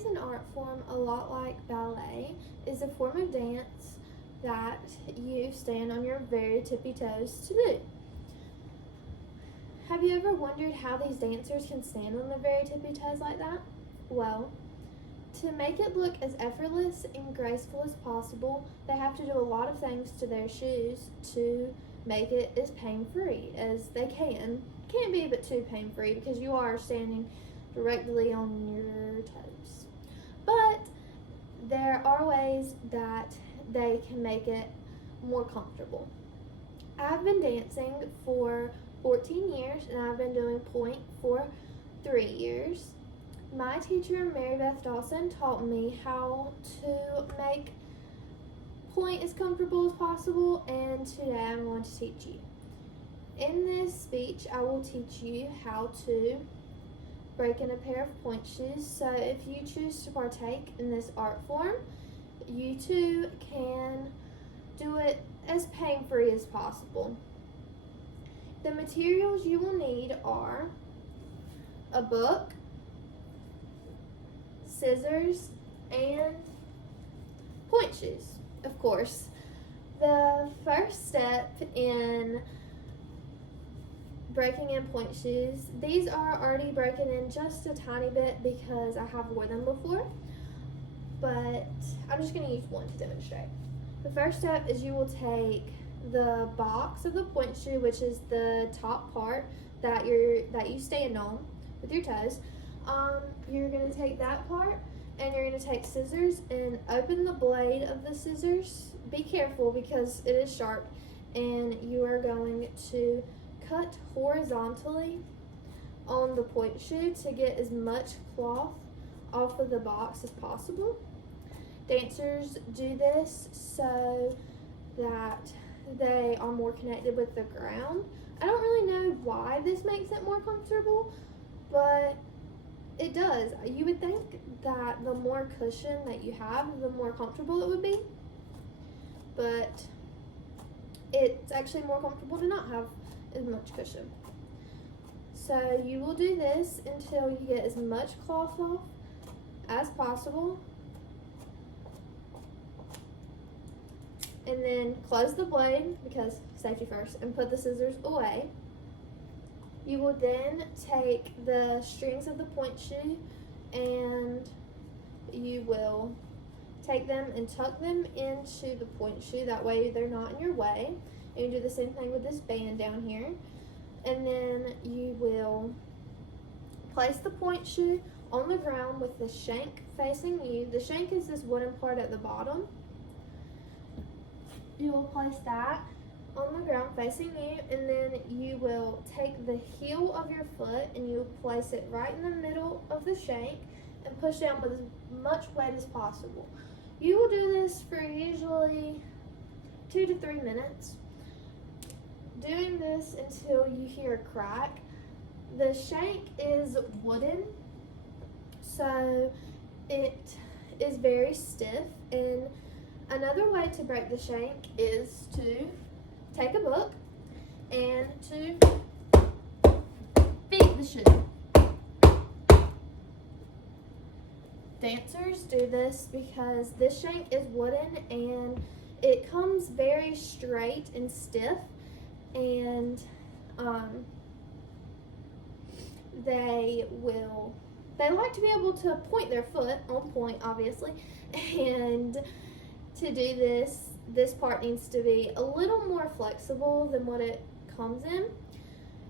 is an art form a lot like ballet. It's a form of dance that you stand on your very tippy toes to do. Have you ever wondered how these dancers can stand on their very tippy toes like that? Well, to make it look as effortless and graceful as possible, they have to do a lot of things to their shoes to make it as pain-free as they can. Can't be a bit too pain-free because you are standing directly on your toes. But there are ways that they can make it more comfortable. I've been dancing for 14 years and I've been doing pointe for 3 years. My teacher, Mary Beth Dawson, taught me how to make pointe as comfortable as possible, and today I'm going to teach you. In this speech, I will teach you how to break in a pair of pointe shoes. So if you choose to partake in this art form, you too can do it as pain-free as possible. The materials you will need are a book, scissors, and pointe shoes, of course. The first step in breaking in pointe shoes, these are already broken in just a tiny bit because I have worn them before, but I'm just going to use one to demonstrate. The first step is you will take the box of the pointe shoe, which is the top part that you stand on with your toes. You're going to take that part and you're going to take scissors and open the blade of the scissors. Be careful because it is sharp, and you are going to cut horizontally on the pointe shoe to get as much cloth off of the box as possible. Dancers do this so that they are more connected with the ground. I don't really know why this makes it more comfortable, but it does. You would think that the more cushion that you have, the more comfortable it would be, but it's actually more comfortable to not have as much cushion. So you will do this until you get as much cloth off as possible, and then close the blade because safety first, and put the scissors away. You will then take the strings of the pointe shoe and you will take them and tuck them into the pointe shoe. That way they're not in your way. And you do the same thing with this band down here. And then you will place the pointe shoe on the ground with the shank facing you. The shank is this wooden part at the bottom. You will place that on the ground facing you, and then you will take the heel of your foot and you place it right in the middle of the shank and push down with as much weight as possible. You will do this for usually 2 to 3 minutes, doing this until you hear a crack. The shank is wooden, so it is very stiff, and another way to break the shank is to take a book and to beat the shoe. Dancers do this because this shank is wooden and it comes very straight and stiff, and they like to be able to point their foot on point, obviously, and to do this part needs to be a little more flexible than what it comes in.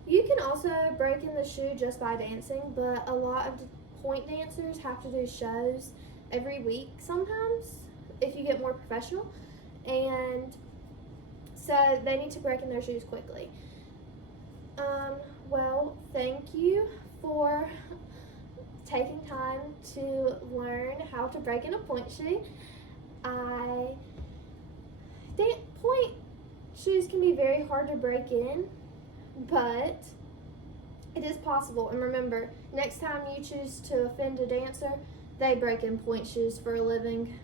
You can also break in the shoe just by dancing, but a lot of pointe dancers have to do shows every week sometimes if you get more professional, and so they need to break in their shoes quickly. Well, thank you for taking time to learn how to break in a pointe shoe. Pointe shoes can be very hard to break in, but it is possible. And remember, next time you choose to offend a dancer, they break in pointe shoes for a living.